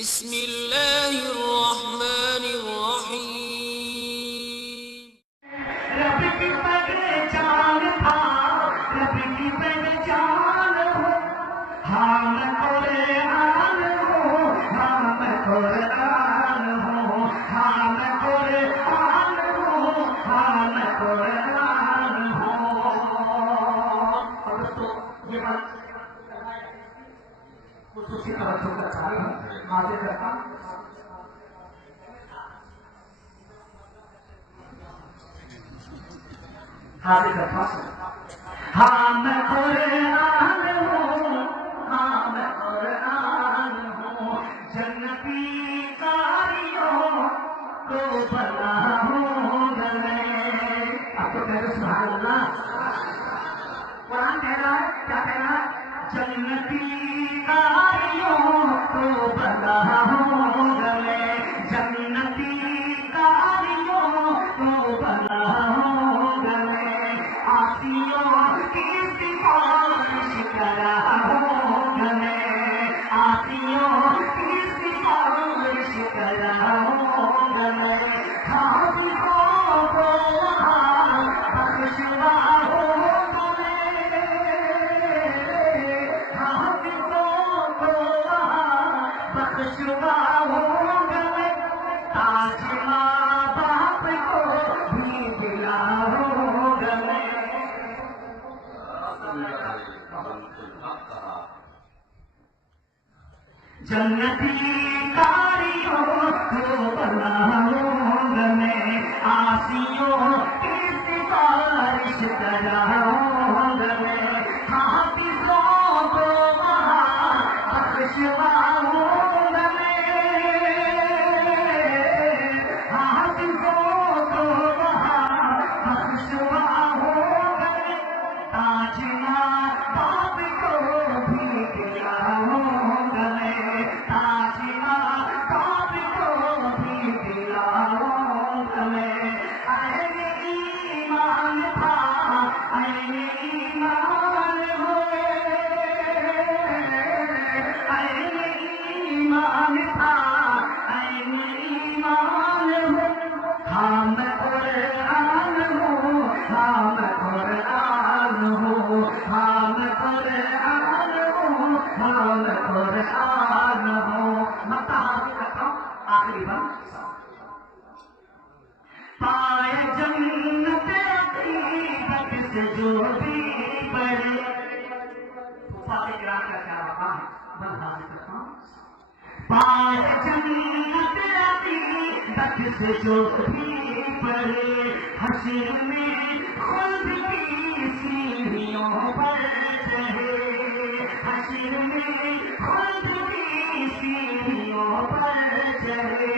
بسم اللہ الرحمن الرحیم. رب کی پہچان تھا، رب کی پہچان ہو، ہاں میں قرآن ہوں، ہاں میں قرآن ہوں، ہاں میں قرآن ہوں، ہاں میں قرآن ہوں. اور دوستو یہ بات خصوصی توجہ کا چاہتا ہوں، حاضر کرتا ہوں. حاضر کرتا ہوں. ہاں میں قرآن ہوں، ہاں میں قرآن ہوں، جنتی کاریوں کو بلا ہوں میں. اب تو کہہ دو سبحان اللہ. قرآن کہہ رہا ہے، کیا کہہ رہا ہے؟ جنتی کاریوں کو بلا ہوں میں، جنتی کاریوں کو بلا ہوں میں، آسیوں کی سفارش کرا ہوں میں، آسیوں کی سفارش کرا ہوں میں، حاضروں کو وہاں بخشوا ہوں میں، حاضروں کو وہاں بخشوا ہوں میں، تاج ماں باپ کو بھی دلاؤں میں. جنتی کاریوں کو بلاؤں میں، آسیوں کی سفارش کراؤں میں، حافظوں کو وہاں بخشواؤں میں، حافظوں کو وہاں بخشواؤں میں، تاج ماں باپ کو بھی دلاؤں میں، تاج ماں باپ کو بھی دلاؤں میں. عین ایمان تھا، عین ایمان ہوئے، عین ایمان تھا، عین ایمان ہو، ہاں میں قرآن ہوں، ہاں میں قرآن ہوں، ہاں میں قرآن ہوں، ہاں میں قرآن ہوں. متا حاضر کرتا ہوں آخری بات. پائے جنت عقیدت سے جو بھی پڑھے، صحابہ کرام کا کیا مقام ہے، میں حاضر کرتا ہوں. پائے جنت عقیدت سے جو بھی پڑھے، حشر میں خلد کی سیڑھیوں پر چڑھے، حشر میں خلد کی سیڑھیوں پر چڑھے،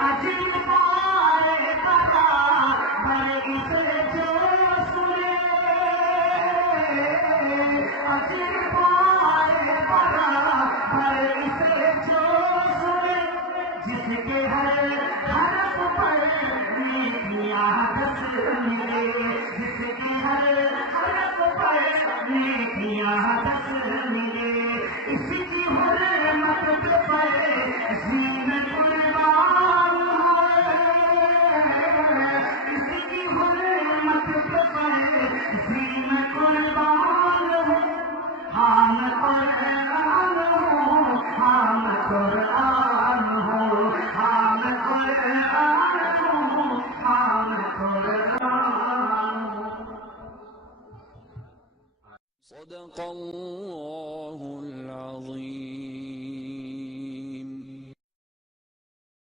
اجر پائے برابر اسے جو سنے، اجر پائے برابر اسے جو سنے، جس کے ہر حرف پر نیکیاں دس ملے، جس کے ہر حرف پر نیکیاں دس ملے، اس کی حرمت پر زین قربان ہے، اس کی حرمت پر زین قربان ہے. ہاں میں قرآن ہوں، ہاں میں قرآن ہوں، ہاں میں قرآن ہوں، ہاں میں قرآن ہوں. صدق اللہ